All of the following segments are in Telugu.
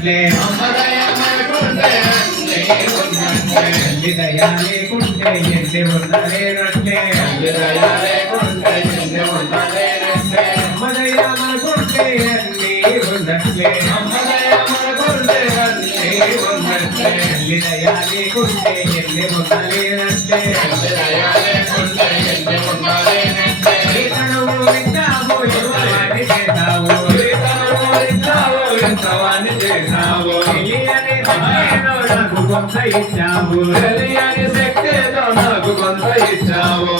ఉన్నట్లే దయా లేకుంటే ఎన్ని ఉండలేనట్లే అమ్మదయ్యా మనకుంటే అన్నీ ఉన్నట్లే దయా లేకుంటే ఎన్ని ఉండలేనట్లే కొంత ఇచ్చావు శక్తితో నాకు కొంత ఇచ్చావు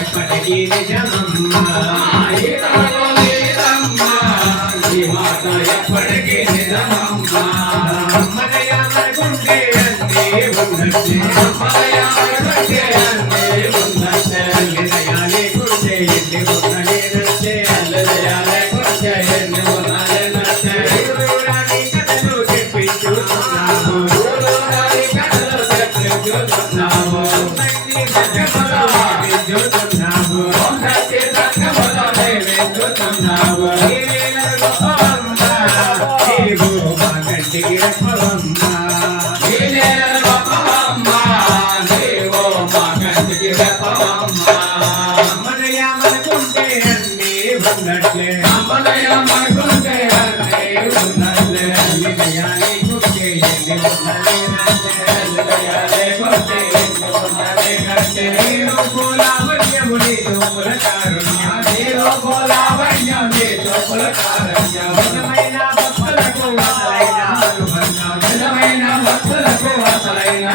ఎప్పటికీ నిజమమ్మా ఎప్పటికీ నిజమమ్మా అమ్మదయాకుంటే అన్నీ ఉన్నట్టే అమ్మదయాకుంటే అన్నీ ఉన్నట్టే దయాలేకుంటే ఎన్ని ఉన్నలేనట్టే దయాలేకుంటే ఎన్ని ఉన్నలేనట్టే దూరాని కథలు చెప్పించుతున్నాము దూరాని కథలు చెప్పించుతున్నాము భక్తులకు అసలైన